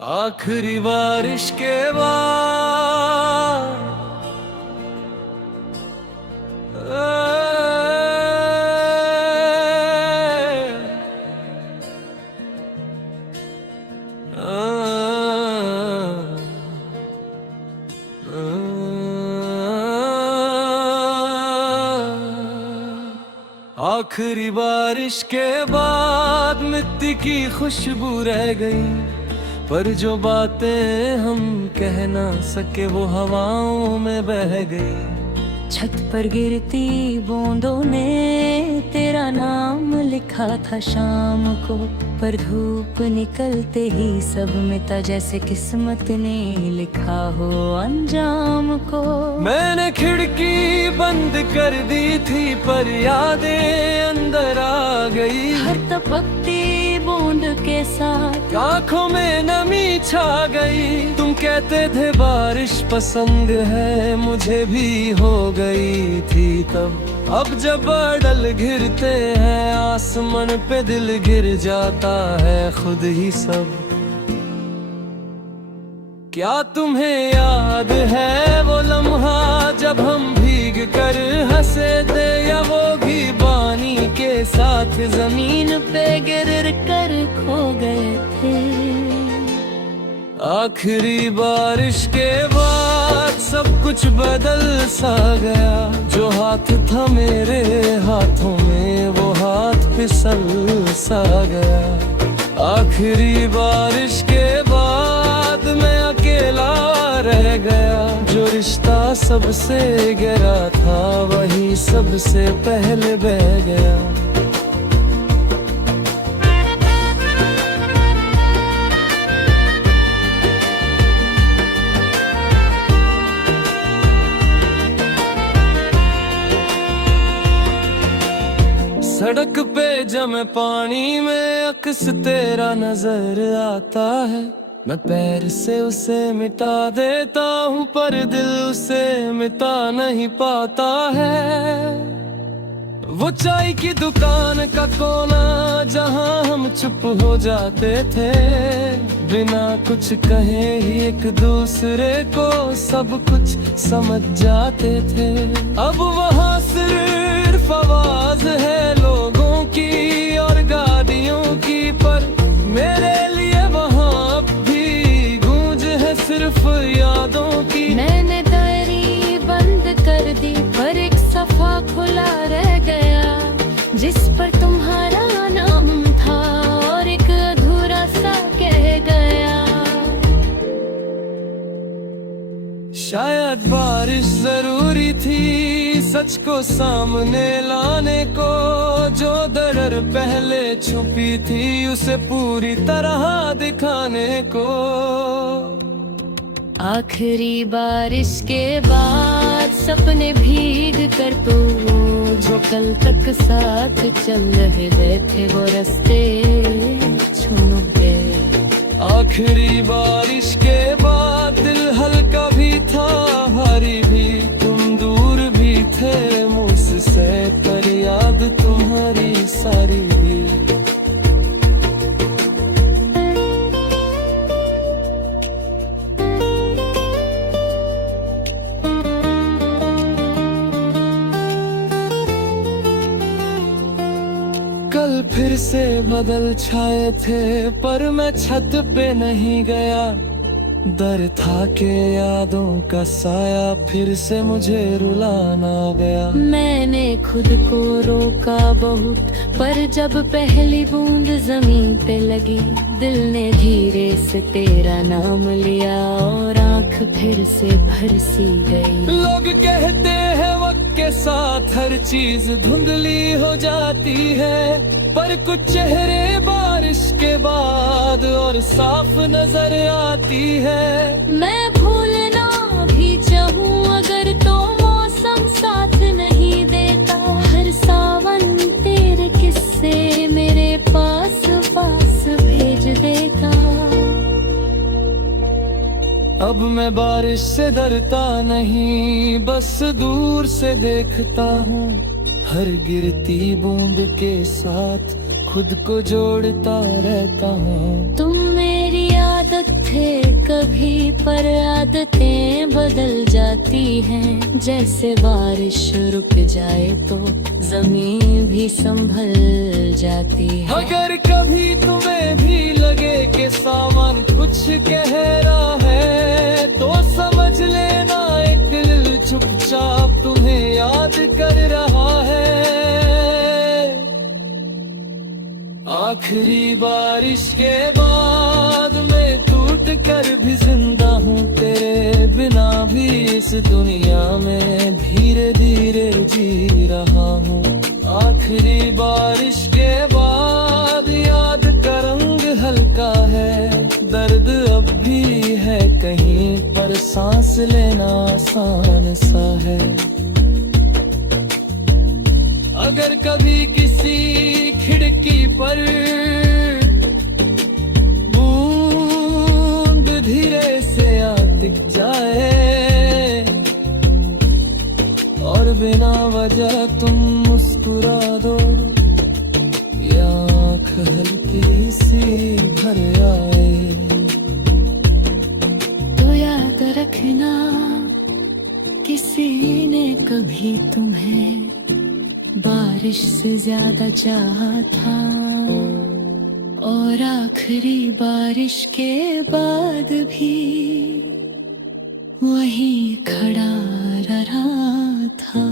आखिरी बारिश के बाद आखिरी बारिश के बाद मिट्टी की खुशबू रह गई, पर जो बातें हम कह ना सके वो हवाओं में बह गई। छत पर गिरती बूंदों ने तेरा नाम लिखा था शाम को, पर धूप निकलते ही सब मिटा जैसे किस्मत ने लिखा हो अंजाम को। मैंने खिड़की बंद कर दी थी पर यादें अंदर आ गई। हर टपकती बूंद के साथ आंखों में नमी छा गई। तुम कहते थे बारिश पसंद है, मुझे भी हो गई थी तब। अब जब बादल घिरते हैं आसमान पे दिल गिर जाता है खुद ही सब। क्या तुम्हें याद है वो लम्हा जब हम भीग कर हंसे थे, या वो भी पानी के साथ जमीन पे गिर कर खो गए थे। आखिरी बारिश के बाद सब कुछ बदल सा गया। जो हाथ था मेरे हाथों में वो हाथ फिसल सा गया। आखिरी बारिश के बाद मैं अकेला रह गया। जो रिश्ता सबसे गहरा था वही सबसे पहले बह गया। सड़क पे जमे पानी में अक्स तेरा नजर आता है। मैं पैर से उसे मिटा देता हूँ पर दिल उसे मिटा नहीं पाता है। वो चाय की दुकान का कोना जहाँ हम चुप हो जाते थे, बिना कुछ कहे ही एक दूसरे को सब कुछ समझ जाते थे। अब वहाँ सिर्फ आवाज है लोगों की और गाड़ियों की, पर मेरे लिए वहाँ भी गूंज है सिर्फ यादों की। मैंने डायरी बंद कर दी पर एक सफा खुला रह गया, जिस पर तुम्हारा नाम था और एक अधूरा सा कह गया। शायद बारिश जरूरी थी सच को सामने लाने को। जो दरर पहले छुपी थी उसे पूरी तरह दिखाने को। आखिरी बारिश के बाद सपने भीग कर तो जो कल तक साथ चल रहे थे वो रास्ते छूट गए। आखिरी बारिश के बाद दिल हल्का भी था भारी भी। तुम दूर भी थे मुझसे पर याद तुम्हारी सारी भी। कल फिर से बादल छाए थे पर मैं छत पे नहीं गया। डर था के यादों का साया फिर से मुझे रुलाना गया। मैंने खुद को रोका बहुत, पर जब पहली बूंद जमीन पे लगी दिल ने धीरे से तेरा नाम लिया और आंख फिर से भर सी गई। लोग कहते हैं वक्त के साथ हर चीज धुंधली हो जाती है, पर कुछ चेहरे बारिश के बाद और साफ नजर आती है। मैं भूलना भी चाहूँ अगर तो मौसम साथ नहीं देता। हर सावन तेरे किस्से मेरे पास पास भेज देता। अब मैं बारिश से डरता नहीं, बस दूर से देखता हूँ। हर गिरती बूंद के साथ खुद को जोड़ता रहता हूँ। तुम मेरी आदत थे कभी पर आदतें बदल जाती हैं। जैसे बारिश रुक जाए तो जमीन भी संभल जाती है। अगर कभी तुम्हें भी लगे कि सामान कुछ कह रहा है तो समझ लेना एक दिल चुपचाप तुम्हें याद कर रहा है। आखिरी बारिश के बाद मैं टूट कर भी जिंदा हूँ, तेरे बिना भी इस दुनिया में धीरे धीरे जी रहा हूँ। आखिरी बारिश के बाद याद का रंग हल्का है, दर्द अब भी है कहीं पर सांस लेना आसान सा है। अगर कभी किसी खिड़की पर बूंद धीरे से आ टिक जाए और बिना वजह तुम मुस्कुरा दो या आँख हल्की सी भर आए, तो याद रखना किसी ने कभी तुम्हें बारिश से ज्यादा चाहा था, और आखिरी बारिश के बाद भी वही खड़ा रहा था।